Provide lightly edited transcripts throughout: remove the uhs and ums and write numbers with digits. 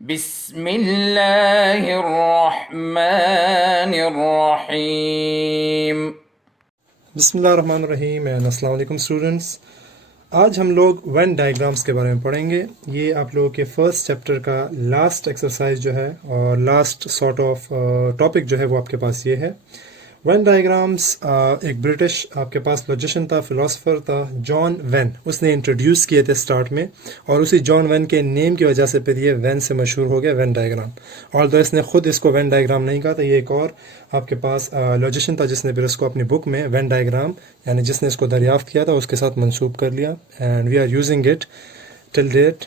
बिस्मिल्लाहिर्रहमानिर्रहीम। बिस्मिल्लाहिर्रहमानिर्रहीम एंड अस्सलाम वालेकुम स्टूडेंट्स। आज हम लोग वेन डायग्राम्स के बारे में पढ़ेंगे। ये आप लोगों के फर्स्ट चैप्टर का लास्ट एक्सरसाइज जो है और लास्ट सॉर्ट ऑफ टॉपिक जो है वो आपके पास ये है। वेन डायग्राम्स एक ब्रिटिश आपके पास लॉजिशियन था, फिलोसोफर था, जॉन वेन, उसने इंट्रोड्यूस किए थे स्टार्ट में, और उसी जॉन वेन के नेम की वजह से फिर ये वेन से मशहूर हो गया वेन डायग्राम। और तो इसने खुद इसको वेन डायग्राम नहीं कहा था, ये एक और आपके पास लॉजिशियन था जिसने फिर इसको अपनी बुक में वेन डायग्राम यानी जिसने इसको दरियाफ्त किया था उसके साथ मंसूब कर लिया। And we are using it till date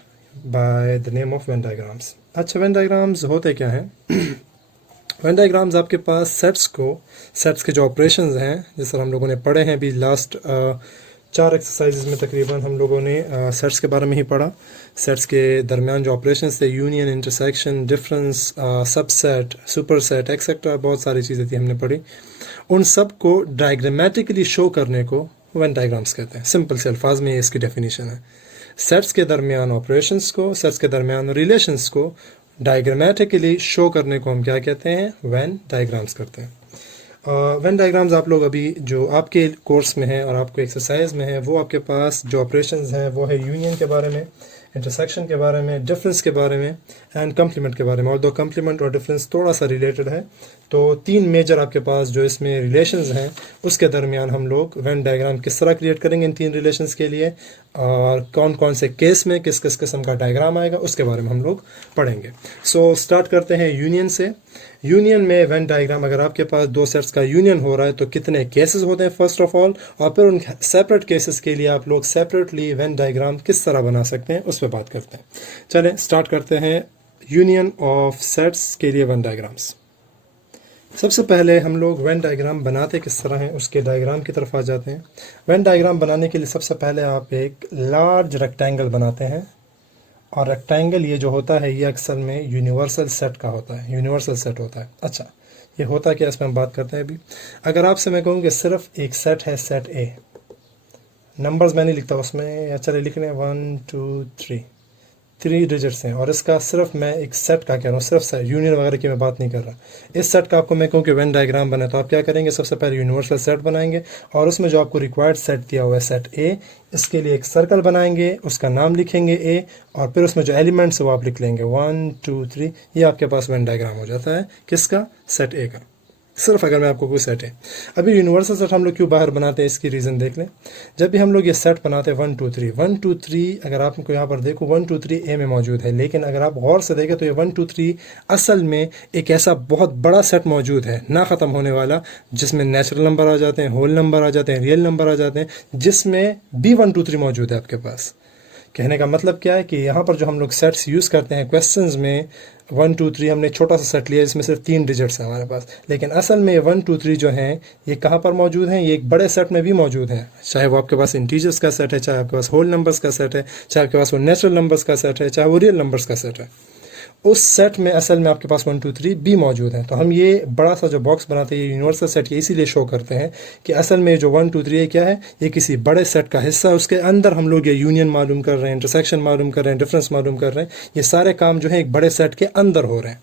by the name of Venn diagrams. अच्छा, वेन डायग्राम्स होते क्या हैं? वेन डायग्राम्स आपके पास सेट्स के जो ऑपरेशंस हैं, जिस तरह हम लोगों ने पढ़े हैं अभी लास्ट 4 एक्सरसाइजेज में तकरीबन हम लोगों ने सेट्स के बारे में ही पढ़ा। सेट्स के दरमियान जो ऑपरेशंस थे, union, intersection, difference, subset, superset etcetera, बहुत सारी चीज़ें थी हमने पढ़ी। उन सब को डायग्रामेटिकली शो करने को वेन डायग्राम्स कहते हैं। सिंपल से अल्फाज में ये इसकी डेफिनेशन है। सेट्स के दरमियान ऑपरेशंस को, सेट्स के दरमियान रिलेशंस को डायग्रामेटिकली शो करने को हम क्या कहते हैं? वेन डायग्राम्स करते हैं। वेन डायग्राम्स आप लोग अभी जो आपके कोर्स में है और आपको एक्सरसाइज में है, वो आपके पास जो ऑपरेशंस हैं वो है यूनियन के बारे में, इंटरसेक्शन के बारे में, डिफरेंस के बारे में एंड कम्प्लीमेंट के बारे में। और दो कम्प्लीमेंट और डिफरेंस थोड़ा सा रिलेटेड है, तो 3 मेजर आपके पास जो इसमें रिलेशंस हैं उसके दरमियान हम लोग वेन डायग्राम किस तरह क्रिएट करेंगे इन 3 रिलेशंस के लिए, और कौन कौन से केस में किस किस किस्म का डायग्राम आएगा उसके बारे में हम लोग पढ़ेंगे। सो स्टार्ट करते हैं यूनियन से। यूनियन में वेन डायग्राम, अगर आपके पास 2 सेट्स का यूनियन हो रहा है तो कितने केसेस होते हैं फर्स्ट ऑफ ऑल, और फिर उन सेपरेट केसेस के लिए आप लोग सेपरेटली वेन डायग्राम किस तरह बना सकते हैं उस पर बात करते हैं। चलें स्टार्ट करते हैं यूनियन ऑफ सेट्स के लिए वेन डायग्राम्स। सबसे पहले हम लोग वेन डायग्राम बनाते किस तरह हैं उसके डायग्राम की तरफ आ जाते हैं। वेन डायग्राम बनाने के लिए सबसे पहले आप एक लार्ज रेक्टेंगल बनाते हैं, और रेक्टेंगल ये जो होता है ये अक्सर में यूनिवर्सल सेट का होता है, यूनिवर्सल सेट होता है। अच्छा, ये होता क्या, इसमें हम बात करते हैं अभी। अगर आपसे मैं कहूँ कि सिर्फ एक सेट है, सेट ए, नंबर्स मैं नहीं लिखता उसमें, या चले लिखने 1 2 3 डिजिट्स हैं, और इसका सिर्फ मैं एक सेट का कह रहा हूँ, सिर्फ सेट, यूनियन वगैरह की मैं बात नहीं कर रहा। इस सेट का आपको मैं कहूँ कि वेन डायग्राम बने तो आप क्या करेंगे? सबसे पहले यूनिवर्सल सेट बनाएंगे, और उसमें जो आपको रिक्वायर्ड सेट दिया हुआ है सेट ए, इसके लिए एक सर्कल बनाएंगे, उसका नाम लिखेंगे ए, और फिर उसमें जो एलिमेंट्स है वो आप लिख लेंगे 1 2 3। ये आपके पास वेन डायग्राम हो जाता है किसका? सेट ए का। सिर्फ अगर मैं आपको कोई सेट है। अभी यूनिवर्सल सेट हम लोग क्यों बाहर बनाते हैं इसकी रीज़न देख लें। जब भी हम लोग ये सेट बनाते हैं 1 2 3 अगर आपको यहाँ पर देखो 1 2 3 ए में मौजूद है, लेकिन अगर आप गौर से देखें तो ये 1 2 3 असल में एक ऐसा बहुत बड़ा सेट मौजूद है, ना ख़त्म होने वाला, जिसमें नेचुरल नंबर आ जाते हैं, होल नंबर आ जाते हैं, रियल नंबर आ जाते हैं, जिसमें भी 1 2 3 मौजूद है आपके पास। कहने का मतलब क्या है कि यहाँ पर जो हम लोग सेट्स यूज़ करते हैं क्वेश्चंस में, 1 2 3 हमने छोटा सा सेट लिया जिसमें सिर्फ 3 डिजिट्स हैं हमारे पास, लेकिन असल में 1 2 3 जो हैं ये कहाँ पर मौजूद हैं? ये एक बड़े सेट में भी मौजूद हैं, चाहे वो आपके पास इंटीजर्स का सेट है, चाहे आपके पास होल नंबर्स का सेट है, चाहे आपके पास वो नेचुरल नंबर्स का सेट है, चाहे वो रियल नंबर्स का सेट है। उस सेट में असल में आपके पास 1 2 3 भी मौजूद है। तो हम ये बड़ा सा जो बॉक्स बनाते हैं, ये यूनिवर्सल सेट, ये इसीलिए शो करते हैं कि असल में जो 1 2 3 है क्या है? ये किसी बड़े सेट का हिस्सा है। उसके अंदर हम लोग ये यूनियन मालूम कर रहे हैं, इंटरसेक्शन मालूम कर रहे हैं, डिफरेंस मालूम कर रहे हैं। ये सारे काम जो है एक बड़े सेट के अंदर हो रहे हैं।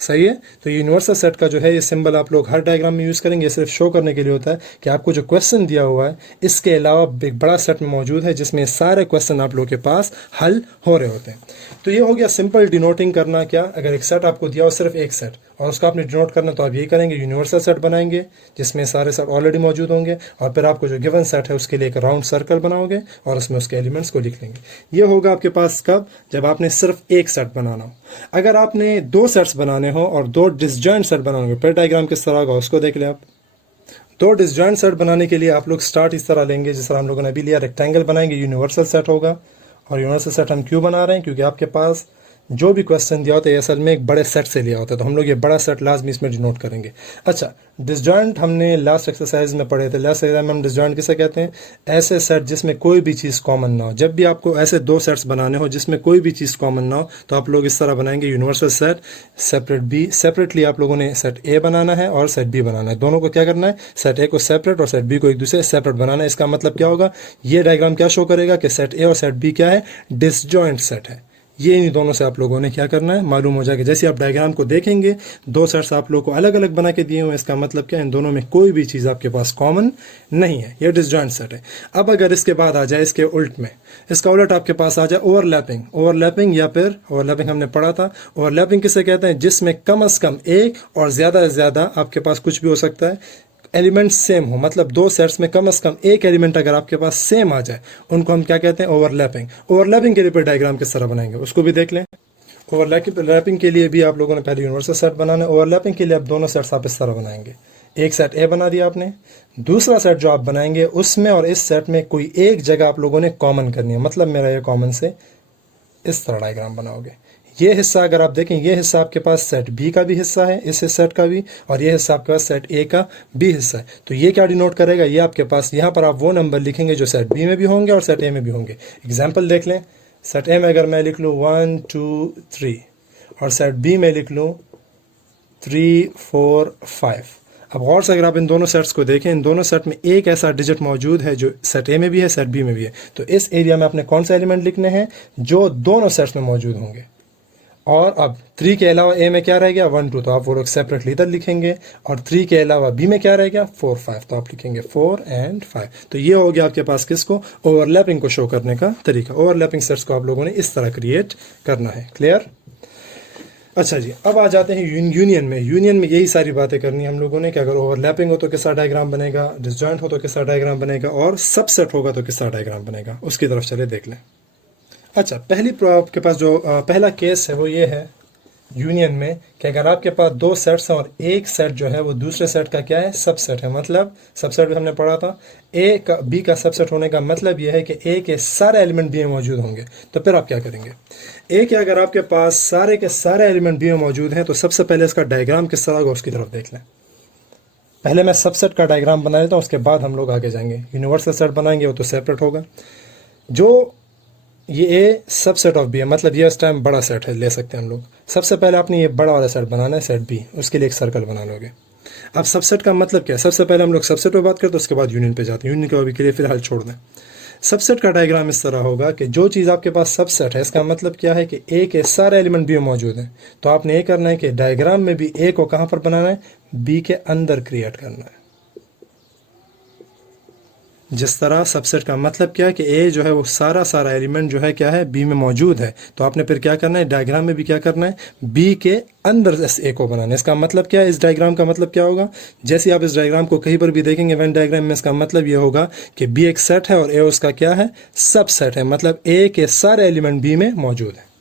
सही है। तो यूनिवर्सल सेट का जो है ये सिंबल आप लोग हर डायग्राम में यूज़ करेंगे। सिर्फ शो करने के लिए होता है कि आपको जो क्वेश्चन दिया हुआ है इसके अलावा एक बड़ा सेट में मौजूद है जिसमें सारे क्वेश्चन आप लोगों के पास हल हो रहे होते हैं। तो ये हो गया सिंपल डिनोटिंग करना। क्या, अगर एक सेट आपको दिया हो, सिर्फ एक सेट, और उसका आपने डिनोट करना, तो आप ये करेंगे यूनिवर्सल सेट बनाएंगे जिसमें सारे सेट ऑलरेडी मौजूद होंगे, और फिर आपको जो गिवन सेट है उसके लिए एक राउंड सर्कल बनाओगे और उसमें उसके एलिमेंट्स को लिख लेंगे। ये होगा आपके पास कब? जब आपने सिर्फ एक सेट बनाना हो। अगर आपने 2 सेट्स बनाने हो और 2 डिसजॉइंट सेट बनाओगे, फिर डायग्राम किस तरह होगा उसको देख लें आप। 2 डिसजॉइंट सेट बनाने के लिए आप लोग स्टार्ट इस तरह लेंगे जिस तरह हम लोगों ने अभी लिया, रेक्टेंगल बनाएंगे, यूनिवर्सल सेट होगा। और यूनिवर्सल सेट हम क्यों बना रहे हैं? क्योंकि आपके पास जो भी क्वेश्चन दिया होता है असल में एक बड़े सेट से लिया होता है, तो हम लोग ये बड़ा सेट लाजमी इसमें डिनोट करेंगे। अच्छा, डिसजॉइंट हमने लास्ट एक्सरसाइज में पढ़े थे। लास्ट एक्सरसाइज में हम डिसजॉइंट किसे कहते हैं? ऐसे सेट जिसमें कोई भी चीज़ कॉमन ना हो। जब भी आपको ऐसे 2 सेट्स बनाने हो जिसमें कोई भी चीज़ कॉमन ना हो, तो आप लोग इस तरह बनाएंगे universal set, separate B, separately आप लोगों ने सेट ए बनाना है और सेट बी बनाना है। दोनों को क्या करना है? सेट ए को सेपरेट और सेट बी को एक दूसरे से सेपरेट बनाना है। इसका मतलब क्या होगा? ये डायग्राम क्या शो करेगा कि सेट ए और सेट बी क्या है? डिसजॉइंट सेट है। ये इन दोनों से आप लोगों ने क्या करना है, मालूम हो जाएगा। जैसे आप डायग्राम को देखेंगे, दो सेट्स आप लोगों को अलग अलग बना के दिए हुए हैं, इसका मतलब क्या है, इन दोनों में कोई भी चीज़ आपके पास कॉमन नहीं है, ये डिसजॉइंट सेट है। अब अगर इसके बाद आ जाए इसके उल्ट में, इसका उलट आपके पास आ जाए ओवरलैपिंग। ओवरलैपिंग या फिर ओवरलैपिंग हमने पढ़ा था, ओवरलैपिंग किसे कहते हैं, जिसमें कम से कम एक और ज़्यादा से ज़्यादा आपके पास कुछ भी हो सकता है, एलिमेंट सेम हो, मतलब दो सेट्स में कम से कम एक एलिमेंट अगर आपके पास सेम आ जाए, उनको हम क्या कहते हैं, ओवरलैपिंग। ओवरलैपिंग के लिए फिर डायग्राम किस तरह बनाएंगे उसको भी देख लें। ओवरलैपिंग के लिए भी आप लोगों ने पहले यूनिवर्सल सेट बनाना है। ओवरलैपिंग के लिए आप दोनों सेट्स आप इस तरह बनाएंगे, एक सेट ए बना दिया आपने, दूसरा सेट जो आप बनाएंगे उसमें और इस सेट में कोई एक जगह आप लोगों ने कॉमन करनी है, मतलब मेरा ये कॉमन से इस तरह डायग्राम बनाओगे। ये हिस्सा अगर आप देखें, ये हिस्सा आपके पास सेट बी का भी हिस्सा है, इस सेट का भी, और ये हिस्सा आपके पास सेट ए का भी हिस्सा है। तो ये क्या डिनोट करेगा, ये आपके पास यहाँ पर आप वो नंबर लिखेंगे जो सेट बी में भी होंगे और सेट ए में भी होंगे। एग्जाम्पल देख लें, सेट ए में अगर मैं लिख लूँ 1 2 3 और सेट बी में लिख लूँ 3 4 5। अब गौर से अगर आप इन दोनों सेट्स को देखें, इन दोनों सेट में एक ऐसा डिजिट मौजूद है जो सेट ए में भी है, सेट बी में भी है। तो इस एरिया में आपने कौन सा एलिमेंट लिखने हैं, जो दोनों सेट्स में मौजूद होंगे। और अब 3 के अलावा ए में क्या रह गया, 1 2, तो आप वो लोग सेपरेटली इधर लिखेंगे। और 3 के अलावा बी में क्या रह गया, 4 5, तो आप लिखेंगे 4 एंड 5। तो ये हो गया आपके पास किसको, ओवरलैपिंग को शो करने का तरीका। ओवरलैपिंग सेट्स को आप लोगों ने इस तरह क्रिएट करना है। क्लियर। अच्छा जी, अब आ जाते हैं यूनियन में। यूनियन में यही सारी बातें करनी है हम लोगों ने कि अगर ओवरलैपिंग हो तो किस तरह डायग्राम बनेगा, डिसजॉइंट हो तो किस तरह डायग्राम बनेगा, और सबसेट होगा तो किस तरह डायग्राम बनेगा, उसकी तरफ चले देख लें। अच्छा, आपके पास जो पहला केस है वो ये है यूनियन में कि अगर आपके पास दो सेट्स हैं और एक सेट जो है वो दूसरे सेट का क्या है, सबसेट है। मतलब सबसेट भी हमने पढ़ा था, ए का बी का सबसेट होने का मतलब ये है कि ए के सारे एलिमेंट बी में मौजूद होंगे। तो फिर आप क्या करेंगे, ए के अगर आपके पास सारे के सारे एलिमेंट बी में मौजूद हैं तो सबसे पहले इसका डायग्राम किस तरह होगा उसकी तरफ देख लें। पहले मैं सबसेट का डायग्राम बना लेता हूँ, उसके बाद हम लोग आगे जाएंगे। यूनिवर्सल सेट बनाएंगे वो तो सेपरेट होगा। जो ये ए सबसेट ऑफ बी है, मतलब ये इस टाइम बड़ा सेट है, ले सकते हैं हम लोग। सबसे पहले आपने ये बड़ा वाला सेट बनाना है, सेट बी, उसके लिए एक सर्कल बना लोगे। अब सबसेट का मतलब क्या है, सबसे पहले हम लोग सबसेट पे बात करते हैं, उसके बाद यूनियन पे जाते हैं। यूनियन को अभी के लिए फिलहाल छोड़ दें। सबसेट का डायग्राम इस तरह होगा कि जो चीज़ आपके पास सबसेट है, इसका मतलब क्या है कि ए के सारे एलिमेंट बी में मौजूद हैं। तो आपने ये करना है कि डायग्राम में भी ए को कहाँ पर बनाना है, बी के अंदर क्रिएट करना है। जिस तरह सबसेट का मतलब क्या है कि ए जो है वो सारा एलिमेंट जो है क्या है, बी में मौजूद है। तो आपने फिर क्या करना है, डायग्राम में भी क्या करना है, बी के अंदर इस ए को बनाना है। इसका मतलब क्या है, इस डायग्राम का मतलब क्या होगा, जैसे आप इस डायग्राम को कहीं पर भी देखेंगे वेन डायग्राम में, इसका मतलब ये होगा कि बी एक सेट है और ए उसका क्या है, सबसेट है। मतलब ए के सारे एलिमेंट बी में मौजूद है।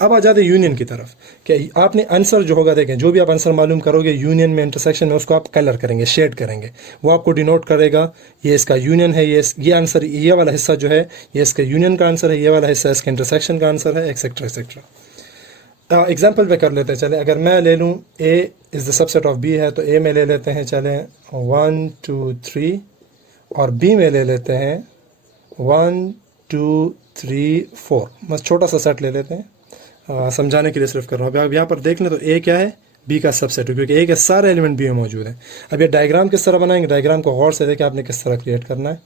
अब आ जाते यूनियन की तरफ कि आपने आंसर जो होगा, देखें जो भी आप आंसर मालूम करोगे यूनियन में, इंटरसेक्शन में, उसको आप कलर करेंगे, शेड करेंगे। वो आपको डिनोट करेगा ये इसका यूनियन है, ये आंसर, ये वाला हिस्सा जो है ये इसका यूनियन का आंसर है, ये वाला हिस्सा इसका इंटरसेक्शन का आंसर है, एक्सेट्रा एक्सेट्रा। एग्जाम्पल पे कर लेते हैं। चले अगर मैं ले लूँ A is the subset of B है, तो ए में ले लेते हैं चले 1 2 3, और बी में ले लेते हैं 1 2 3 4। बस छोटा सा सेट ले लेते हैं, समझाने के लिए सिर्फ कर रहा हूँ। अब यहाँ पर देख लें तो ए क्या है, बी का सबसेट है, क्योंकि ए के सारे एलिमेंट बी में मौजूद हैं। अब ये डायग्राम किस तरह बनाएंगे, डायग्राम को गौर से देखें आपने किस तरह क्रिएट करना है।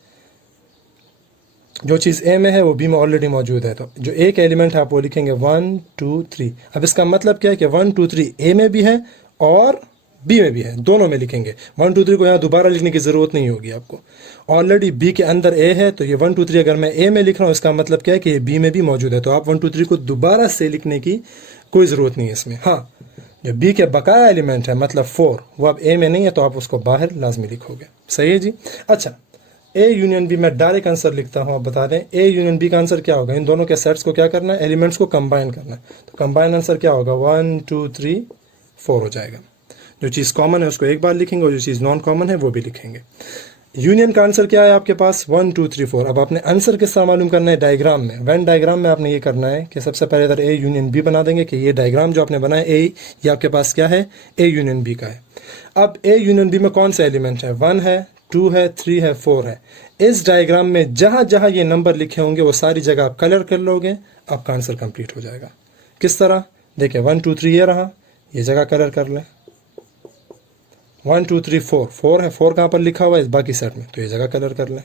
जो चीज़ ए में है वो बी में ऑलरेडी मौजूद है, तो जो ए का एलिमेंट है आप वो लिखेंगे 1 2 3। अब इसका मतलब क्या है कि 1 2 3 ए में भी है और बी में भी है, दोनों में लिखेंगे। 1 2 3 को यहाँ दोबारा लिखने की ज़रूरत नहीं होगी आपको, ऑलरेडी बी के अंदर ए है। तो ये 1 2 3 अगर मैं ए में लिख रहा हूँ, इसका मतलब क्या है कि ये बी में भी मौजूद है। तो आप 1 2 3 को दोबारा से लिखने की कोई ज़रूरत नहीं है इसमें। हाँ, जो बी के बकाया एलिमेंट है मतलब 4, वो अब ए में नहीं है, तो आप उसको बाहर लाजमी लिखोगे। सही है जी। अच्छा, ए यूनियन बी, मैं डायरेक्ट आंसर लिखता हूँ, आप बता दें ए यूनियन बी का आंसर क्या होगा। इन दोनों के सेट्स को क्या करना है, एलिमेंट्स को कंबाइन करना है। तो कंबाइन आंसर क्या होगा, 1 2 3 4 हो जाएगा। जो चीज़ कॉमन है उसको एक बार लिखेंगे और जो चीज़ नॉन कॉमन है वो भी लिखेंगे। यूनियन का आंसर क्या है आपके पास, 1 2 3 4। अब आपने आंसर किस तरह मालूम करना है, डायग्राम में। वेन डायग्राम में आपने ये करना है कि सबसे पहले इधर ए यूनियन बी बना देंगे कि ये डायग्राम जो आपने बनाया ए, ये आपके पास क्या है, ए यूनियन बी का है। अब ए यूनियन बी में कौन सा एलिमेंट है, 1 है, 2 है, 3 है, 4 है। इस डायग्राम में जहाँ जहाँ ये नंबर लिखे होंगे वो सारी जगह आप कलर कर लोगे, आपका आंसर कंप्लीट हो जाएगा। किस तरह, देखिए 1 2 3 ये रहा, ये जगह कलर कर लें। 1 2 3 4, 4 है, 4 कहाँ पर लिखा हुआ है, इस बाकी सेट में, तो ये जगह कलर कर लें।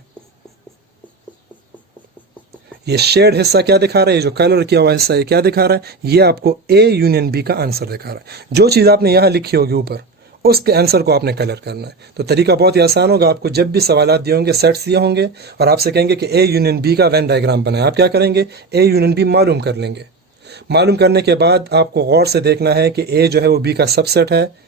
ये शेड हिस्सा क्या दिखा रहा है, ये जो कलर किया हुआ हिस्सा ये क्या दिखा रहा है, ये आपको ए यूनियन बी का आंसर दिखा रहा है। जो चीज़ आपने यहाँ लिखी होगी ऊपर, उसके आंसर को आपने कलर करना है। तो तरीका बहुत ही आसान होगा। आपको जब भी सवाल दिए होंगे, सेट्स दिए होंगे और आपसे कहेंगे कि ए यूनियन बी का वेन डायग्राम बनाए, आप क्या करेंगे, ए यूनियन बी मालूम कर लेंगे। मालूम करने के बाद आपको गौर से देखना है कि ए जो है वो बी का सबसेट है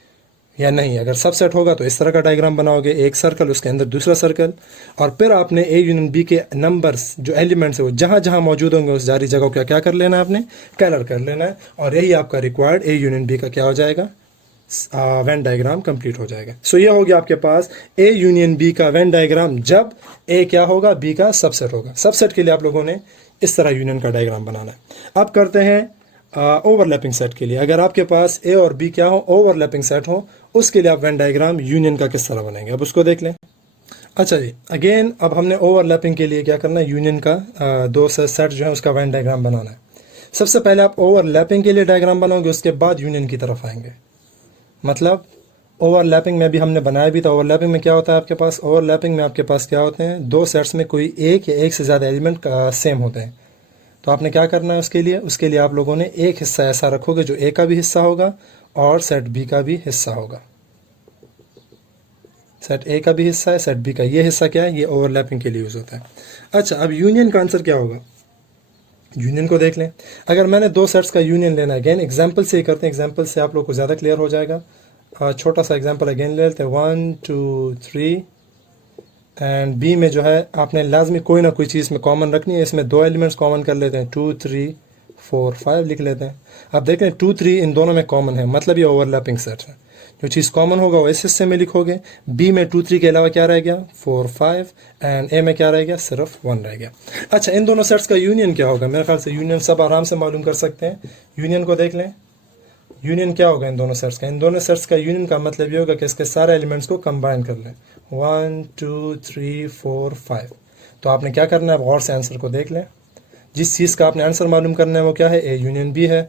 या नहीं। अगर सबसेट होगा तो इस तरह का डायग्राम बनाओगे, एक सर्कल, उसके अंदर दूसरा सर्कल, और फिर आपने ए यूनियन बी के नंबर्स जो एलिमेंट्स है वो जहाँ जहाँ मौजूद होंगे उस जारी जगह को क्या कर लेना है, आपने कलर कर लेना है। और यही आपका रिक्वायर्ड ए यूनियन बी का क्या हो जाएगा, वेन डायग्राम कंप्लीट हो जाएगा। सो ये हो गया आपके पास ए यूनियन बी का वेन डायग्राम जब ए क्या होगा, बी का सबसेट होगा। सबसेट के लिए आप लोगों ने इस तरह यूनियन का डायग्राम बनाना है। अब करते हैं ओवरलैपिंग सेट के लिए। अगर आपके पास ए और बी क्या हो, ओवरलैपिंग सेट हो, उसके लिए आप वेन डायग्राम यूनियन का किस तरह बनाएंगे, अब उसको देख लें। अच्छा जी, अगेन अब हमने ओवरलैपिंग के लिए क्या करना है, यूनियन का दो सेट जो है उसका वेन डायग्राम बनाना है। सबसे पहले आप ओवरलैपिंग के लिए डायग्राम बनाओगे, उसके बाद यूनियन की तरफ आएंगे। मतलब ओवरलैपिंग में भी हमने बनाया भी था। ओवरलैपिंग में क्या होता है आपके पास, ओवरलैपिंग में आपके पास क्या होते हैं, दो सेट्स में कोई एक या एक से ज़्यादा एलिमेंट सेम होते हैं। तो आपने क्या करना है उसके लिए आप लोगों ने एक हिस्सा ऐसा रखोगे जो ए का भी हिस्सा होगा और सेट बी का भी हिस्सा होगा। सेट ए का भी हिस्सा है, सेट बी का ये हिस्सा क्या है, ये ओवरलैपिंग के लिए यूज़ होता है। अच्छा, अब यूनियन का आंसर क्या होगा, यूनियन को देख लें। अगर मैंने दो सेट्स का यूनियन लेना है, अगेन एग्जाम्पल से ही करते हैं, एग्जाम्पल से आप लोग को ज़्यादा क्लियर हो जाएगा। छोटा सा एग्जाम्पल अगेन ले लेते हैं, 1 2 3 एंड बी में जो है आपने लाजमी कोई ना कोई चीज़ में कॉमन रखनी है। इसमें दो एलिमेंट्स कॉमन कर लेते हैं, 2 3 4 5 लिख लेते हैं। अब देखें 2 3 इन दोनों में कॉमन है, मतलब ये ओवरलैपिंग सेट है। जो चीज़ कॉमन होगा वो इस हिस्से में लिखोगे। बी में 2 3 के अलावा क्या रह गया, 4 5, एंड ए में क्या रह गया, सिर्फ 1 रह गया। अच्छा, इन दोनों सेट्स का यूनियन क्या होगा, मेरे ख्याल से यूनियन सब आराम से मालूम कर सकते हैं। यूनियन को देख लें, यूनियन क्या होगा इन दोनों सेट्स का, इन दोनों सेट्स का यूनियन का मतलब ये होगा कि इसके सारे एलिमेंट्स को कंबाइन कर लें, 1 2 3 4 5। तो आपने क्या करना है, गौर से आंसर को देख लें। जिस चीज़ का आपने आंसर मालूम करना है वो क्या है, ए यूनियन बी है।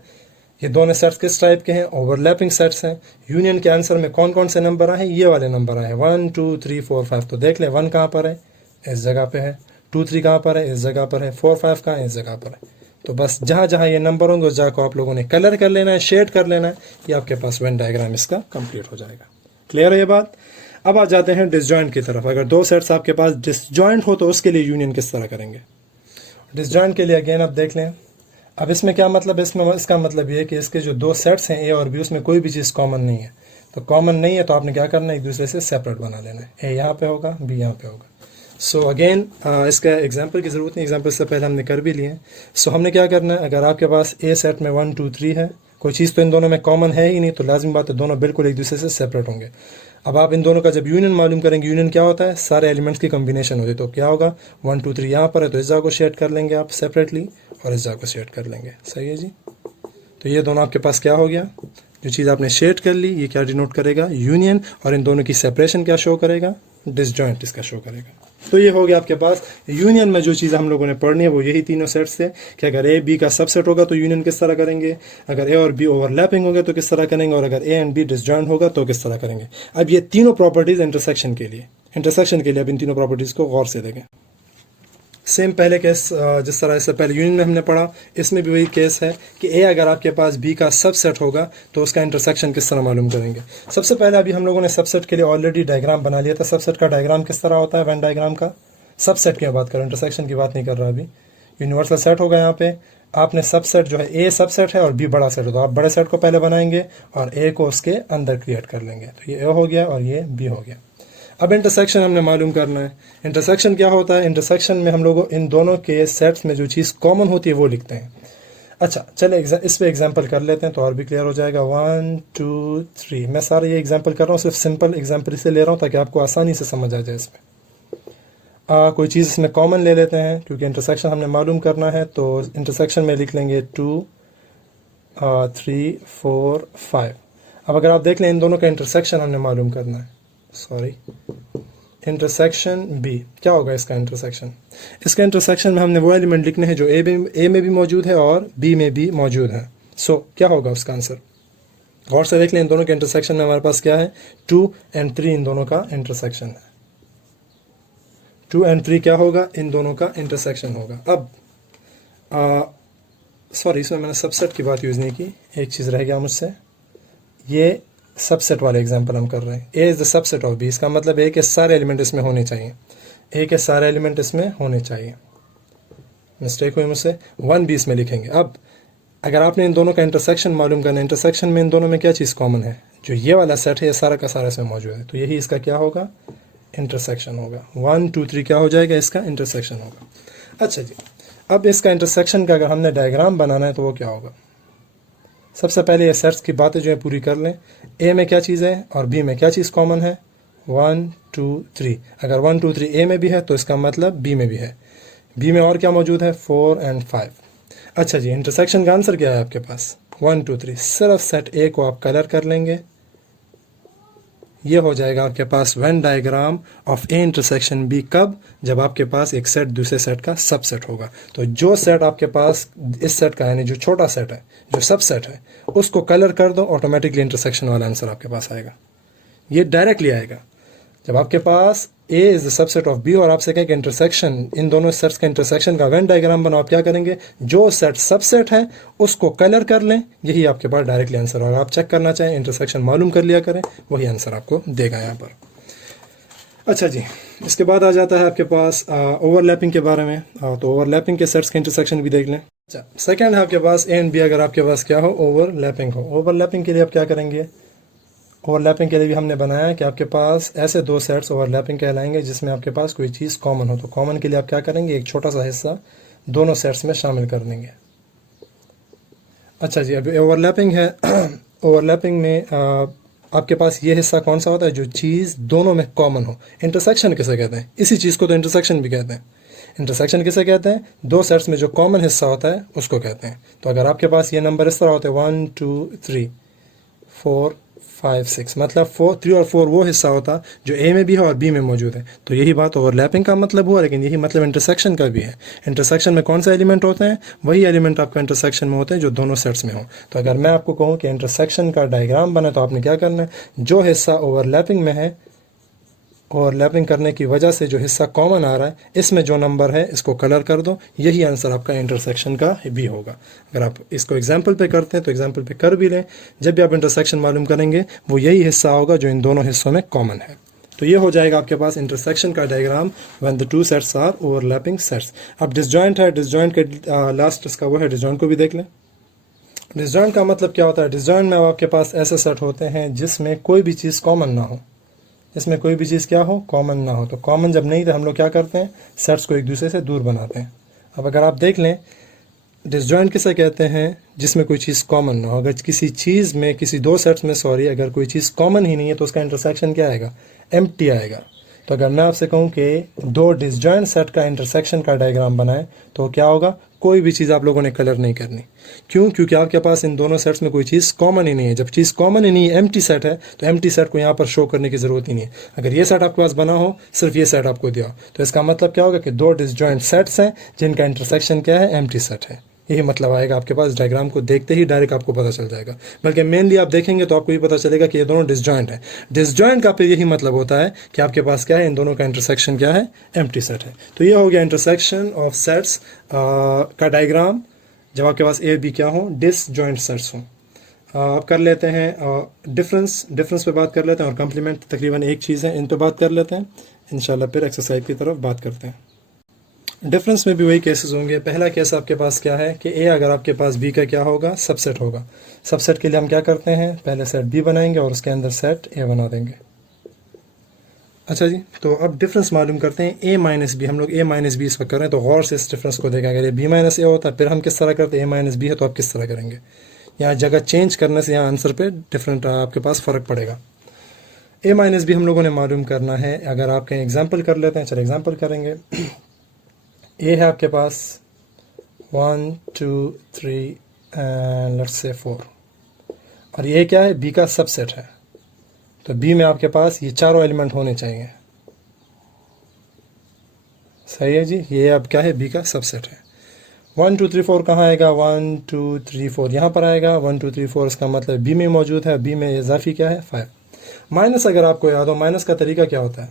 ये दोनों सेट्स किस टाइप के हैं, ओवरलैपिंग सेट्स हैं। यूनियन के आंसर में कौन कौन से नंबर आए, ये वाले नंबर आए, 1 2 3 4 5। तो देख लें 1 कहाँ पर है, इस जगह पे है, 2 3 कहाँ पर है, इस जगह पर है, 4 5 कहाँ है, इस जगह पर है। तो बस जहाँ जहाँ ये नंबर होंगे उस जगह को आप लोगों ने कलर कर लेना है, शेड कर लेना है, ये आपके पास वेन डायग्राम इसका कंप्लीट हो जाएगा। क्लियर है ये बात। अब आ जाते हैं डिसजॉइंट की तरफ। अगर दो सेट्स आपके पास डिसजॉइंट हो तो उसके लिए यूनियन किस तरह करेंगे। डिसजॉइंट के लिए अगेन आप देख लें। अब इसमें क्या मतलब है, इसमें इसका मतलब ये है कि इसके जो दो सेट्स हैं ए और बी, उसमें कोई भी चीज़ कॉमन नहीं है। तो कॉमन नहीं है तो आपने क्या करना है, एक दूसरे से सेपरेट बना लेना है। ए यहाँ पे होगा, बी यहाँ पे होगा। सो अगेन इसका एग्जांपल की ज़रूरत नहीं, एग्जांपल से पहले हमने कर भी लिए हैं। सो हमने क्या करना है, अगर आपके पास ए सेट में 1 2 3 है, कोई चीज़ तो इन दोनों में कॉमन है ही नहीं, तो लाजिम बात है दोनों बिल्कुल एक दूसरे से सेपरेट होंगे। अब आप इन दोनों का जब यूनियन मालूम करेंगे, यूनियन क्या होता है, सारे एलिमेंट्स की कॉम्बिनेशन होती है। तो क्या होगा, 1 2 3 यहाँ पर है तो इस जगह को शेड कर लेंगे आप सेपरेटली और इस जगह को शेड कर लेंगे। सही है जी। तो ये दोनों आपके पास क्या हो गया, जो चीज़ आपने शेड कर ली ये क्या डिनोट करेगा, यूनियन, और इन दोनों की सेपरेशन क्या शो करेगा, डिसजॉइंट इसका शो करेगा। तो ये हो गया आपके पास यूनियन में जो चीज़ हम लोगों ने पढ़नी है वो यही तीनों सेट्स थे कि अगर ए बी का सबसेट होगा तो यूनियन किस तरह करेंगे, अगर ए और बी ओवरलैपिंग होगा तो किस तरह करेंगे, और अगर ए एंड बी डिसजॉइंट होगा तो किस तरह करेंगे। अब ये तीनों प्रॉपर्टीज़ इंटरसेक्शन के लिए अब इन तीनों प्रॉपर्टीज़ को गौर से देखें। सेम पहले केस जिस तरह से पहले यूनियन में हमने पढ़ा, इसमें भी वही केस है कि ए अगर आपके पास बी का सबसेट होगा तो उसका इंटरसेक्शन किस तरह मालूम करेंगे। सबसे पहले अभी हम लोगों ने सबसेट के लिए ऑलरेडी डायग्राम बना लिया था। सबसेट का डायग्राम किस तरह होता है, वेन डायग्राम का। सबसेट की बात करें, इंटरसेक्शन की बात नहीं कर रहा अभी। यूनिवर्सल सेट होगा, यहाँ पे आपने सबसेट जो है ए सबसेट है और बी बड़ा सेट है, तो आप बड़े सेट को पहले बनाएंगे और ए को उसके अंदर क्रिएट कर लेंगे। तो ये ए हो गया और ये बी हो गया। अब इंटरसेक्शन हमने मालूम करना है। इंटरसेक्शन क्या होता है, इंटरसेक्शन में हम लोग इन दोनों के सेट्स में जो चीज़ कॉमन होती है वो लिखते हैं। अच्छा चले इस पे एग्जांपल कर लेते हैं तो और भी क्लियर हो जाएगा। 1 2 3 मैं सारे ये एग्जांपल कर रहा हूँ, सिर्फ सिंपल एग्जांपल इसलिए ले रहा हूँ ताकि आपको आसानी से समझ आ जाए। इसमें कोई चीज़ इसमें कॉमन ले लेते हैं क्योंकि इंटरसेक्शन हमने मालूम करना है। तो इंटरसेक्शन में लिख लेंगे 2 3 4 5। अब अगर आप देख लें इन दोनों का इंटरसेक्शन हमने मालूम करना है, सॉरी इंटरसेक्शन बी, क्या होगा इसका इंटरसेक्शन। इसका इंटरसेक्शन में हमने वो एलिमेंट लिखने हैं जो ए में भी मौजूद है और बी में भी मौजूद है। सो क्या होगा उसका आंसर, गौर से देख लें। इन दोनों के इंटरसेक्शन में हमारे पास क्या है, 2 और 3 इन दोनों का इंटरसेक्शन है। 2 और 3 क्या होगा, इन दोनों का इंटरसेक्शन होगा। अब सॉरी, इसमें मैंने सबसेट की बात यूज़ नहीं की, एक चीज़ रह गया मुझसे। ये सबसेट वाले एग्जांपल हम कर रहे हैं। A is the subset of B, इसका मतलब ए के सारे एलिमेंट इसमें होने चाहिए, ए के सारे एलिमेंट इसमें होने चाहिए। मिस्टेक हुई मुझसे, 1 बी इसमें लिखेंगे। अब अगर आपने इन दोनों का इंटरसेक्शन मालूम करना है, इंटरसेक्शन में इन दोनों में क्या चीज़ कॉमन है, जो ये वाला सेट है ये सारा का सारा इसमें मौजूद है, तो यही इसका क्या होगा, इंटरसेक्शन होगा। 1 2 3 क्या हो जाएगा, इसका इंटरसेक्शन होगा। अच्छा जी, अब इसका इंटरसेक्शन का अगर हमने डायग्राम बनाना है तो वो क्या होगा। सबसे पहले ये सेट्स की बातें जो है पूरी कर लें। ए में क्या चीज़ है और बी में क्या चीज़ कॉमन है, 1 2 3। अगर 1 2 3 ए में भी है तो इसका मतलब बी में भी है। बी में और क्या मौजूद है, 4 और 5। अच्छा जी, इंटरसेक्शन का आंसर क्या है आपके पास, 1 2 3। सिर्फ सेट ए को आप कलर कर लेंगे, ये हो जाएगा आपके पास Venn diagram of A intersection B. कब, जब आपके पास एक सेट दूसरे सेट का सबसेट होगा। तो जो सेट आपके पास इस सेट का यानी जो छोटा सेट है, जो सबसेट है, उसको कलर कर दो, ऑटोमेटिकली इंटरसेक्शन वाला आंसर आपके पास आएगा। ये डायरेक्टली आएगा। जब आपके पास A is the subset of B और आपसे कहें कि इंटरसेक्शन, इन दोनों सेट्स का इंटरसेक्शन का वेन डायग्राम बनाओ, आप क्या करेंगे, जो सेट सबसेट है उसको कलर कर लें, यही आपके पास डायरेक्टली आंसर होगा। आप चेक करना चाहें, इंटरसेक्शन मालूम कर लिया करें, वही आंसर आपको देगा यहाँ पर। अच्छा जी, इसके बाद आ जाता है आपके पास ओवरलैपिंग के बारे में। तो ओवरलैपिंग के सेट्स के इंटरसेक्शन भी देख लें। अच्छा, सेकेंड है आपके पास ए एंड बी, अगर आपके पास क्या हो, ओवरलैपिंग हो। ओवरलैपिंग के लिए आप क्या करेंगे, ओवरलैपिंग के लिए भी हमने बनाया कि आपके पास ऐसे दो सेट्स ओवरलैपिंग कहलाएंगे जिसमें आपके पास कोई चीज़ कॉमन हो। तो कॉमन के लिए आप क्या करेंगे, एक छोटा सा हिस्सा दोनों सेट्स में शामिल कर देंगे। अच्छा जी, अभी ओवरलैपिंग है। ओवरलैपिंग में आपके पास ये हिस्सा कौन सा होता है, जो चीज़ दोनों में कॉमन हो। इंटरसेक्शन किसे कहते हैं, इसी चीज़ को तो इंटरसेक्शन भी कहते हैं। इंटरसेक्शन किसे कहते हैं, दो सेट्स में जो कॉमन हिस्सा होता है उसको कहते हैं। तो अगर आपके पास ये नंबर इस तरह होते हैं 1 2 3 4 5 6, मतलब 3 और 4 वो हिस्सा होता जो ए में भी है और बी में मौजूद है। तो यही बात ओवरलैपिंग का मतलब हुआ, लेकिन यही मतलब इंटरसेक्शन का भी है। इंटरसेक्शन में कौन सा एलिमेंट होते हैं, वही एलिमेंट आपका इंटरसेक्शन में होते हैं जो दोनों सेट्स में हो। तो अगर मैं आपको कहूँ कि इंटरसेक्शन का डायग्राम बने, तो आपने क्या करना है, जो हिस्सा ओवरलैपिंग में है, ओवरलैपिंग करने की वजह से जो हिस्सा कॉमन आ रहा है, इसमें जो नंबर है इसको कलर कर दो, यही आंसर आपका इंटरसेक्शन का भी होगा। अगर आप इसको एग्जाम्पल पे करते हैं तो एग्जाम्पल पे कर भी लें, जब भी आप इंटरसेक्शन मालूम करेंगे वो यही हिस्सा होगा जो इन दोनों हिस्सों में कॉमन है। तो ये हो जाएगा आपके पास इंटरसेक्शन का diagram when the two sets are overlapping sets. अब डिसजॉइंट है, डिसजॉइंट के लास्ट इसका वो है, डिसजॉइंट को भी देख लें। डिसजॉइंट का मतलब क्या होता है, डिसजॉइंट में आपके पास ऐसे सेट होते हैं जिसमें कोई भी चीज़ कॉमन ना हो, इसमें कोई भी चीज़ क्या हो, कॉमन ना हो। तो कॉमन जब नहीं तो हम लोग क्या करते हैं, सेट्स को एक दूसरे से दूर बनाते हैं। अब अगर आप देख लें, डिसजॉइंट किसे कहते हैं, जिसमें कोई चीज़ कॉमन ना हो। अगर किसी चीज़ में, किसी दो सेट्स में सॉरी, अगर कोई चीज़ कॉमन ही नहीं है तो उसका इंटरसेक्शन क्या आएगा, एम्प्टी आएगा। तो अगर मैं आपसे कहूँ कि दो डिसजॉइंट सेट का इंटरसेक्शन का डायग्राम बनाए तो क्या होगा, कोई भी चीज़ आप लोगों ने कलर नहीं करनी। क्यों, क्योंकि आपके पास इन दोनों सेट्स में कोई चीज़ कॉमन ही नहीं है। जब चीज़ कॉमन ही नहीं है, एम्प्टी सेट है, तो एम्प्टी सेट को यहाँ पर शो करने की ज़रूरत ही नहीं है। अगर ये सेट आपके पास बना हो, सिर्फ ये सेट आपको दिया हो, तो इसका मतलब क्या होगा कि दो डिसजॉइंट सेट्स हैं जिनका इंटरसेक्शन क्या है, एम्प्टी सेट है। यही मतलब आएगा आपके पास। डायग्राम को देखते ही डायरेक्ट आपको पता चल जाएगा, बल्कि मेनली आप देखेंगे तो आपको ये पता चलेगा कि ये दोनों डिसजॉइंट है। डिसजॉइंट का फिर यही मतलब होता है कि आपके पास क्या है, इन दोनों का इंटरसेक्शन क्या है, एम्प्टी सेट है। तो ये हो गया इंटरसेक्शन ऑफ सेट्स का डायग्राम जब आपके पास ए बी क्या हो, डिसजॉइंट सेट्स हों। अब कर लेते हैं डिफरेंस पे बात कर लेते हैं, और कंप्लीमेंट तकरीबन एक चीज़ है, इन पे बात कर लेते हैं। इंशाल्लाह फिर एक्सरसाइज की तरफ बात करते हैं। डिफरेंस में भी वही केसेस होंगे। पहला केस आपके पास क्या है कि ए अगर आपके पास बी का क्या होगा, सबसेट होगा। सबसेट के लिए हम क्या करते हैं, पहले सेट बी बनाएंगे और उसके अंदर सेट ए बना देंगे। अच्छा जी, तो अब डिफरेंस मालूम करते हैं। ए माइनस बी, हम लोग ए माइनस बी इस वक्त करें तो गौर से इस डिफरेंस को देखें। अगर ये बी माइनस ए होता फिर हम किस तरह करते, ए माइनस बी है तो आप किस तरह करेंगे। यहाँ जगह चेंज करने से यहाँ आंसर पे डिफरेंट आपके पास फ़र्क पड़ेगा। ए माइनस बी हम लोगों ने मालूम करना है। अगर आप कहीं एग्जाम्पल कर लेते हैं, चलो एग्जाम्पल करेंगे। ए है आपके पास 1 2 3 एंड लेट्स से 4, और ये क्या है, बी का सबसेट है। तो बी में आपके पास ये चारों एलिमेंट होने चाहिए। सही है जी, ये अब क्या है, बी का सबसेट है। 1 2 3 4 कहाँ आएगा, 1 2 3 4 यहाँ पर आएगा। 1 2 3 4 इसका मतलब बी में मौजूद है। बी में इजाफी क्या है, 5। माइनस अगर आपको याद हो, माइनस का तरीका क्या होता है,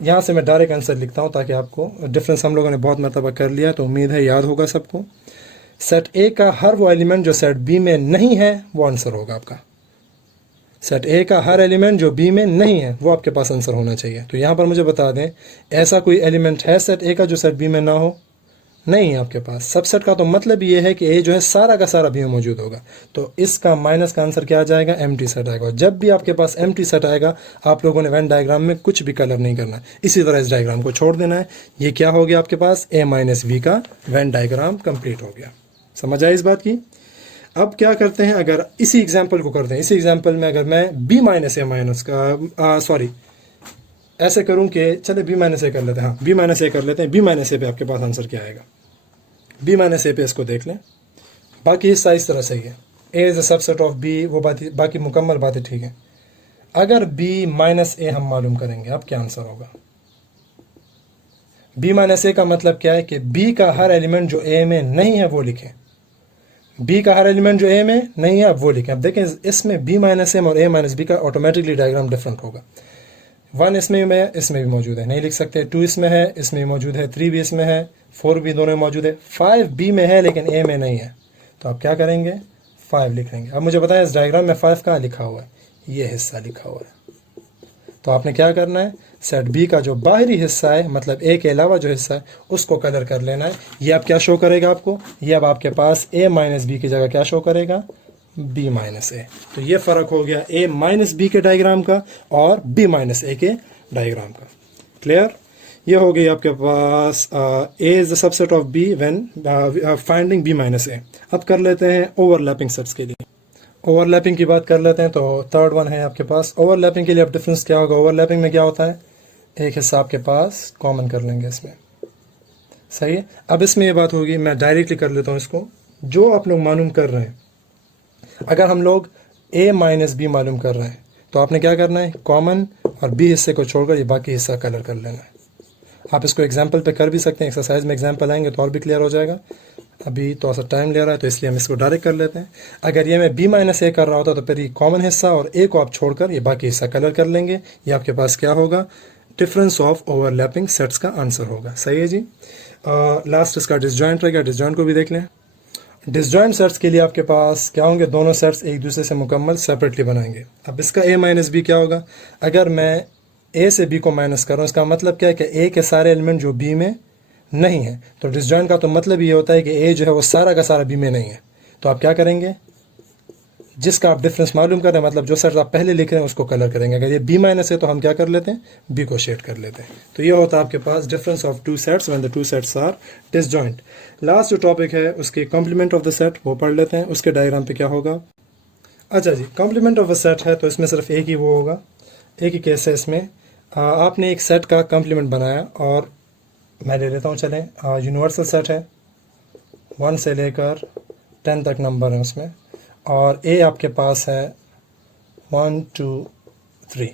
यहाँ से मैं डायरेक्ट आंसर लिखता हूँ ताकि आपको डिफरेंस हम लोगों ने बहुत मरतबा कर लिया, तो उम्मीद है याद होगा सबको। सेट ए का हर वो एलिमेंट जो सेट बी में नहीं है वो आंसर होगा आपका। सेट ए का हर एलिमेंट जो बी में नहीं है वो आपके पास आंसर होना चाहिए। तो यहाँ पर मुझे बता दें, ऐसा कोई एलिमेंट है सेट ए का जो सेट बी में ना हो? नहीं है आपके पास। सबसेट का तो मतलब ये है कि ए जो है सारा का सारा बी में मौजूद होगा। तो इसका माइनस का आंसर क्या आ जाएगा? एम्प्टी सेट आएगा। और जब भी आपके पास एम्प्टी सेट आएगा, आप लोगों ने वेन डायग्राम में कुछ भी कलर नहीं करना, इसी तरह इस डायग्राम को छोड़ देना है। ये क्या हो गया आपके पास? ए माइनस बी का वेन डायग्राम कंप्लीट हो गया। समझ आए इस बात की? अब क्या करते हैं, अगर इसी एग्जाम्पल को करते हैं, इसी एग्जाम्पल में अगर मैं बी माइनस ए माइनस का सॉरी ऐसे करूं कि चले बी माइनस ए कर लेते हैं, हाँ बी माइनस ए कर लेते हैं। बी माइनस ए पे आपके पास आंसर क्या आएगा? बी माइनस ए पे इसको देख लें, बाकी हिस्सा इस तरह सही है। A is a subset of B, वो बाकी मुकम्मल बातें ठीक है। अगर बी माइनस ए हम मालूम करेंगे, अब क्या आंसर होगा? बी माइनस ए का मतलब क्या है कि बी का हर एलिमेंट जो ए में नहीं है वो लिखें। बी का हर एलिमेंट जो ए में नहीं है अब वो लिखें। अब देखें इसमें बी माइनस एम और ए माइनस बी का ऑटोमेटिकली डायग्राम डिफरेंट होगा। 1 इसमें भी है, इसमें भी मौजूद है, नहीं लिख सकते। 2 इसमें है, इसमें भी मौजूद है। 3 भी इसमें है, 4 भी दोनों में मौजूद है। 5 बी में है लेकिन ए में नहीं है, तो आप क्या करेंगे? 5 लिख लेंगे। अब मुझे बताएं इस डायग्राम में 5 कहाँ लिखा हुआ है? ये हिस्सा लिखा हुआ है। तो आपने क्या करना है? सेट बी का जो बाहरी हिस्सा है, मतलब ए के अलावा जो हिस्सा है, उसको कलर कर लेना है। ये अब क्या शो करेगा आपको? ये अब आपके पास ए माइनस बी की जगह क्या शो करेगा? बी माइनस ए। तो ये फ़र्क हो गया ए माइनस बी के डायग्राम का और बी माइनस ए के डायग्राम का। क्लियर? ये हो गई आपके पास A is the subset of B when finding B minus A. अब कर लेते हैं ओवरलैपिंग सेट्स के लिए। ओवरलैपिंग की बात कर लेते हैं, तो थर्ड वन है आपके पास। ओवरलैपिंग के लिए अब डिफरेंस क्या होगा? ओवरलैपिंग में क्या होता है? एक हिस्सा आपके पास कॉमन कर लेंगे इसमें, सही है। अब इसमें ये बात होगी, मैं डायरेक्टली कर लेता हूँ इसको। जो आप लोग मालूम कर रहे हैं, अगर हम लोग ए माइनस बी मालूम कर रहे हैं, तो आपने क्या करना है? कॉमन और बी हिस्से को छोड़कर ये बाकी हिस्सा कलर कर लेना है। आप इसको एग्जाम्पल पे कर भी सकते हैं, एक्सरसाइज में एग्जाम्पल आएंगे तो और भी क्लियर हो जाएगा। अभी तो सा टाइम ले रहा है तो इसलिए हम इसको डायरेक्ट कर लेते हैं। अगर ये मैं बी माइनस ए कर रहा होता तो फिर ये कॉमन हिस्सा और ए को आप छोड़कर ये बाकी हिस्सा कलर कर लेंगे। ये आपके पास क्या होगा? डिफरेंस ऑफ ओवरलैपिंग सेट्स का आंसर होगा। सही है जी। लास्ट इसका डिसजॉइंट रहेगा, डिसजॉइंट को भी देख लें। डिसजॉइंट सेट्स के लिए आपके पास क्या होंगे? दोनों सेट्स एक दूसरे से मुकम्मल सेपरेटली बनाएंगे। अब इसका ए माइनस बी क्या होगा? अगर मैं ए से बी को माइनस कर रहा हूँ, इसका मतलब क्या है कि ए के सारे एलिमेंट जो बी में नहीं है। तो डिसजॉइंट का तो मतलब ये होता है कि ए जो है वो सारा का सारा बी में नहीं है। तो आप क्या करेंगे? जिसका आप डिफरेंस मालूम कर रहे हैं, मतलब जो सेट आप पहले लिख रहे हैं उसको कलर करेंगे। अगर ये बी माइनस है तो हम क्या कर लेते हैं? बी को शेड कर लेते हैं। तो ये होता है आपके पास difference of two sets when the two sets are disjoint. Last जो टॉपिक है उसके कॉम्प्लीमेंट ऑफ द सेट, वो पढ़ लेते हैं। उसके डायग्राम पे क्या होगा? अच्छा जी, कॉम्प्लीमेंट ऑफ अ सेट है तो इसमें सिर्फ एक ही वो होगा, एक ही केस है इसमें। आपने एक सेट का कॉम्प्लीमेंट बनाया और मैं ले लेता हूँ, चलें यूनिवर्सल सेट है, 1 से लेकर 10 तक नंबर है उसमें, और ए आपके पास है 1 2 3।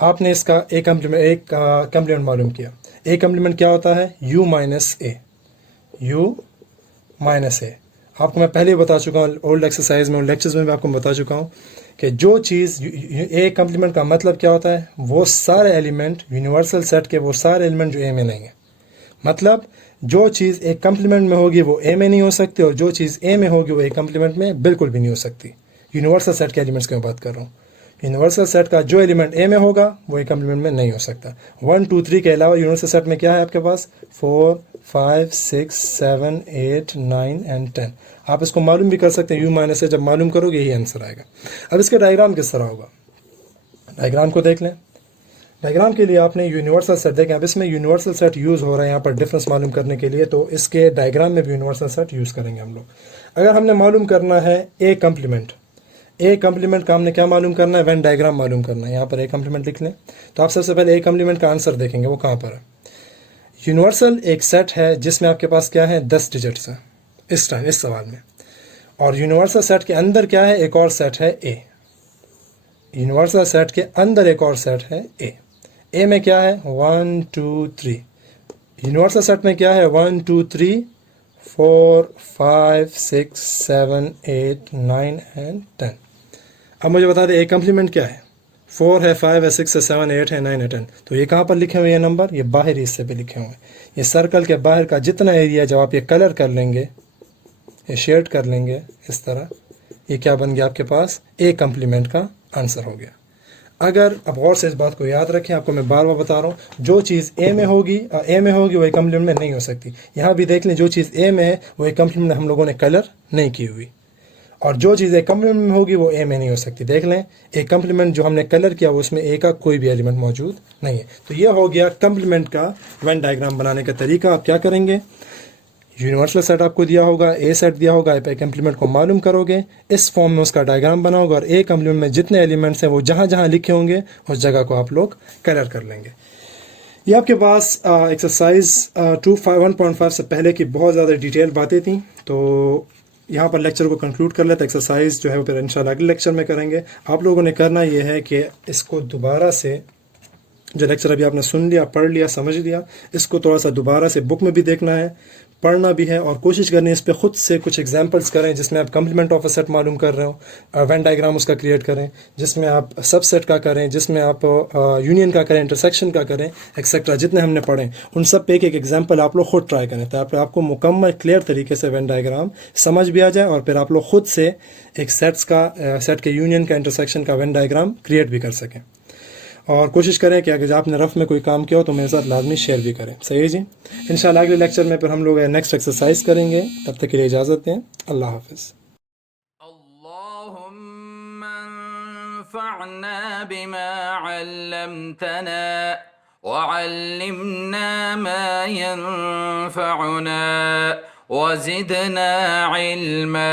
आपने इसका एक कम्प्लीमेंट मालूम किया। ए कम्प्लीमेंट क्या होता है? U minus A, U minus A. आपको मैं पहले ही बता चुका हूँ, ओल्ड एक्सरसाइज में, लेक्चर्स में भी आपको बता चुका हूँ कि जो चीज़ ए कम्प्लीमेंट का मतलब क्या होता है? वो सारे एलिमेंट यूनिवर्सल सेट के, वो सारे एलिमेंट जो ए में नहीं है। मतलब जो चीज़ एक कम्प्लीमेंट में होगी वो ए में नहीं हो सकती, और जो चीज़ ए में होगी वो एक कम्प्लीमेंट में बिल्कुल भी नहीं हो सकती। यूनिवर्सल सेट के एलिमेंट्स की मैं बात कर रहा हूँ। यूनिवर्सल सेट का जो एलिमेंट ए में होगा वो एक कम्प्लीमेंट में नहीं हो सकता। 1 2 3 के अलावा यूनिवर्सल सेट में क्या है आपके पास? 4 5 6 7 8 9 एंड 10। आप इसको मालूम भी कर सकते हैं, यू माइनस से जब मालूम करोगे यही आंसर आएगा। अब इसका डायग्राम किस तरह होगा? डायग्राम को देख लें। डायग्राम के लिए आपने यूनिवर्सल सेट देखें। अब इसमें यूनिवर्सल सेट यूज़ हो रहा है यहाँ पर डिफरेंस मालूम करने के लिए, तो इसके डायग्राम में भी यूनिवर्सल सेट यूज़ करेंगे हम लोग। अगर हमने मालूम करना है ए कम्प्लीमेंट, ए कम्प्लीमेंट का हमने क्या मालूम करना है? वेन डायग्राम मालूम करना है। यहाँ पर ए कम्प्लीमेंट लिख लें। तो आप सबसे पहले ए कम्प्लीमेंट का आंसर देखेंगे, वो कहाँ पर है? यूनिवर्सल एक सेट है जिसमें आपके पास क्या है? 10 डिजिट्स हैं इस टाइम, इस सवाल में। और यूनिवर्सल सेट के अंदर क्या है? एक और सेट है ए। यूनिवर्सल सेट के अंदर एक और सेट है ए। ए में क्या है? 1 2 3। यूनिवर्सल सेट में क्या है? 1 2 3 4 5 6 7 8 9 एंड 10। अब मुझे बता दें ए कम्प्लीमेंट क्या है? 4 है, 5 है, 6 है, 7 है, 8 है, 9 है, 10। तो ये कहाँ पर लिखे हुए हैं नंबर? ये बाहरी हिस्से पे लिखे हुए हैं। ये सर्कल के बाहर का जितना एरिया जब आप ये कलर कर लेंगे, ये शेड कर लेंगे इस तरह, ये क्या बन गया आपके पास? ए कम्प्लीमेंट का आंसर हो गया। अगर आप गौर से इस बात को याद रखें, आपको मैं बार बार बता रहा हूँ, जो चीज़ ए में होगी वही कम्प्लीमेंट में नहीं हो सकती। यहाँ भी देख लें, जो चीज़ ए में है वही कम्प्लीमेंट में हम लोगों ने कलर नहीं की हुई, और जो चीज़ एक कम्प्लीमेंट में होगी वो ए में नहीं हो सकती। देख लें, एक कम्प्लीमेंट जो हमने कलर किया वो उसमें ए का कोई भी एलिमेंट मौजूद नहीं है। तो ये हो गया कम्प्लीमेंट का वेन डायग्राम बनाने का तरीका। आप क्या करेंगे, यूनिवर्सल सेट आपको दिया होगा, ए सेट दिया होगा, आप ए कम्प्लीमेंट को मालूम करोगे, इस फॉर्म में उसका डायग्राम बनाओगे, और ए कम्प्लीमेंट में जितने एलिमेंट्स हैं वो जहाँ जहाँ लिखे होंगे उस जगह को आप लोग कलर कर लेंगे। ये आपके पास एक्सरसाइज 1.5 से पहले की बहुत ज़्यादा डिटेल बातें थी, तो यहाँ पर लेक्चर को कंक्लूड कर लेते हैं। एक्सरसाइज जो है वो फिर इंशाल्लाह अगले लेक्चर में करेंगे। आप लोगों ने करना ये है कि इसको दोबारा से, जो लेक्चर अभी आपने सुन लिया, पढ़ लिया, समझ लिया, इसको थोड़ा सा दोबारा से बुक में भी देखना है, पढ़ना भी है, और कोशिश करनी है इस पर ख़ुद से कुछ एग्जांपल्स करें जिसमें आप कम्प्लीमेंट ऑफ अ सेट मालूम कर रहे हो, वेन डायग्राम उसका क्रिएट करें, जिसमें आप सबसेट का करें, जिसमें आप यूनियन का करें, इंटरसेक्शन का करें, एक्सेट्रा जितने हमने पढ़े उन सब पे एक एक एग्जाम्पल आप लोग खुद ट्राई करें, ताकि आपको मुकम्मल क्लियर तरीके से वेन डायग्राम समझ भी आ जाए, और फिर आप लोग खुद से एक सेट के यूनियन का, इंटरसेक्शन का वेन डायग्राम क्रिएट भी कर सकें। और कोशिश करें कि अगर आपने रफ में कोई काम किया हो तो मेरे साथ लाजमी शेयर भी करें। सही है जी। इंशाल्लाह अगले लेक्चर में फिर हम लोग नेक्स्ट एक्सरसाइज करेंगे। तब तक के लिए इजाज़त दें। अल्लाह हाफिज़। अल्लाहुम्मा अंफ़अना बिमा अल्लमतना वअल्लिमना मा यंफ़अुना वज़िदना इल्मा।